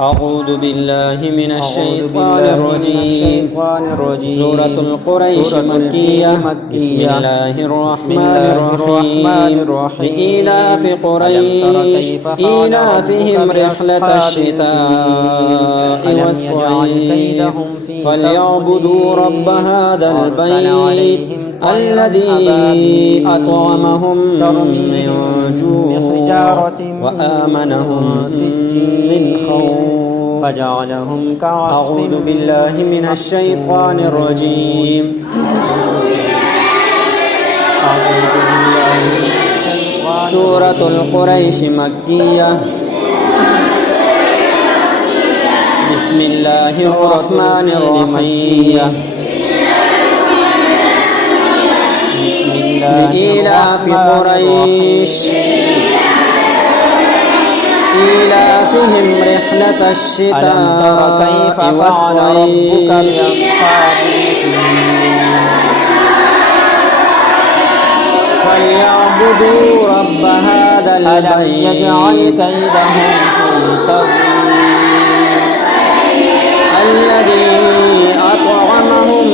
أعوذ بالله من الشيطان الرجيم. سورة القريش مكية. بسم الله الرحمن الرحيم. لإيلاف قريش إيلافهم رحلة الشتاء والصيف فليعبدوا رب هذا البيت الذي أطعمهم من جوع وآمنهم من خوف. أعوذ بالله من الشيطان الرجيم. سورة القريش مكية. بسم الله الرحمن الرحيم. لإيلاف قريش إيلافهم رحلة الشتاء والصيف فليعبدوا رب هذا البيت الذي أطعمهم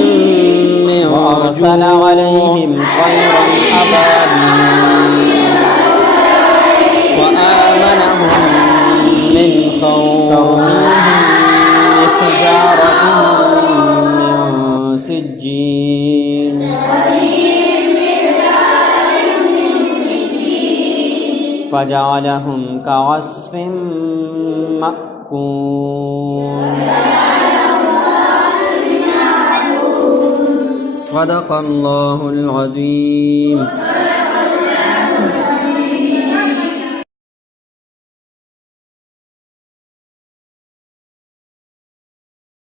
من وأرسل عليهم طيرا أبابيل وآمنهم من خوف حجارة من سجيل فجعلهم كعصف مأكول. صدق الله العظيم.